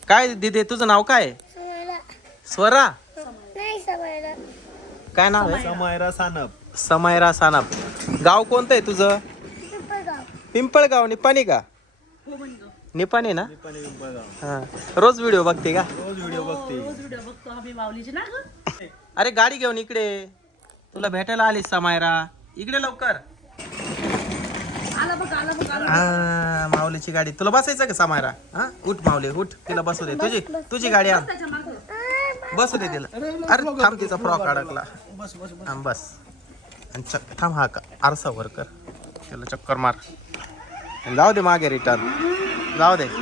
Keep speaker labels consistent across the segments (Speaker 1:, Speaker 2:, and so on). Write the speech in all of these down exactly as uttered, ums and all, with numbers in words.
Speaker 1: काय दीदी तुझं नाव काय स्वरा काय नाव आहे?
Speaker 2: समायरा सानप.
Speaker 1: समायरा सानप. गाव कोणतं आहे तुझं? पिंपळगाव. निपाणी का? निपाणी ना?
Speaker 2: निपाणी पिंपळगाव.
Speaker 1: हा. रोज व्हिडिओ बघते का?
Speaker 2: रोज व्हिडिओ बघते.
Speaker 3: रोज व्हिडिओ बघतो आम्ही माऊलीचे ना ग.
Speaker 1: अरे गाडी घेऊन इकडे, तुला भेटायला आली समायरा. इकडे लवकर.
Speaker 3: आला बघ आला बघ आला.
Speaker 1: हा, माऊलीची गाडी. तुला बसायचं का समायरा? हा, उठ माऊली उठ. तिला बसू दे. तुझी तुझी गाडी आण.
Speaker 3: त्याच्या मागं.
Speaker 1: बसू दे तिला. अरे थांब, तिचा फ्रॉक अडकला.
Speaker 2: बस बस बस.
Speaker 1: हा, बस. आणि चक थांब, हा का आरसा वर कर. त्याला चक्कर मार. जाऊ दे मागे रिटर्न. जाऊ दे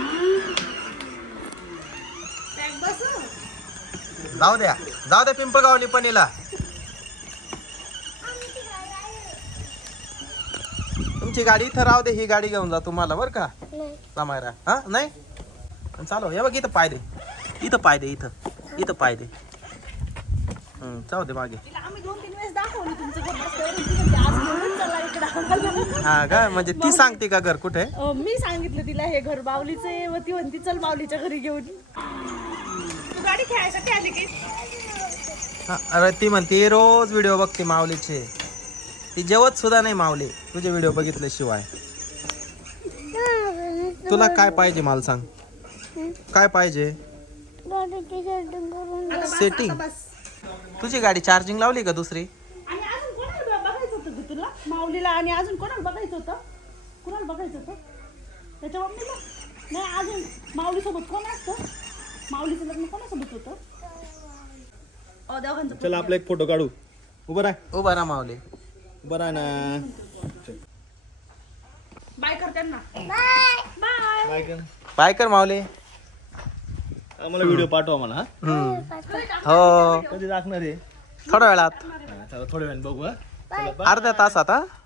Speaker 3: बॅग बस.
Speaker 1: जाऊ द्या जाऊ दे पिंपळगाव निपाणीला. तुमची गाडी इथं राहू दे. ही गाडी घेऊन जा तुम्हाला बरं का समायरा. हा नाही चालव. हे बघ इथं पाय दे. इथं पाय दे. इथं इथं पाय दे. हम्म, जाऊ दे मागे.
Speaker 3: तिला आम्ही दोन तीन वेळेस दाखवली तुमचं घर रस्त्यावर. ती म्हणते, आज घेऊन चला इकडं आम्हाला.
Speaker 1: हा का? म्हणजे ती सांगते का घर कुठे?
Speaker 3: अं, मी सांगितलं तिला हे घर माऊलीचं आहे. व ती म्हणती चल माऊलीच्या घरी घेऊन. तू गाडी खेळायसाठी आली की?
Speaker 1: हा, अरे ती म्हणते रोज व्हिडिओ बघते माऊलीचे. ती जेवत सुद्धा नाही माऊली तुझे व्हिडिओ बघितल्याशिवाय. तुला काय पाहिजे मला सांग. काय पाहिजे? सेटिंग. तुझी गाडी चार्जिंग लावली का दुसरी?
Speaker 3: आणि अजून कोणाला बघायचं होतं ग तुला? माऊलीला. आणि अजून कोणाला बघायचं होतं? कोणाला बघायचं होतं? त्याच्या मम्मीला? नाही, अजून माऊली सोबत कोण असतं? माऊलीचं लग्न कोणासोबत होतं? अ, दोघांचं.
Speaker 2: चला आपला एक फोटो काढू. उभं राह.
Speaker 1: उभा राहा माऊली.
Speaker 2: उभं राह ना.
Speaker 3: बाय कर त्यांना. बाय.
Speaker 2: बाय कर.
Speaker 1: बाय कर माऊली.
Speaker 2: आम्हाला व्हिडिओ पाठवा मला. हा
Speaker 1: हम्म. हो
Speaker 2: कधी टाकणार आहे?
Speaker 1: थोड्या वेळात.
Speaker 2: हा, चला थोड्या वेळाने बघू. हा चला, bye.
Speaker 1: अर्ध्या तासात. हा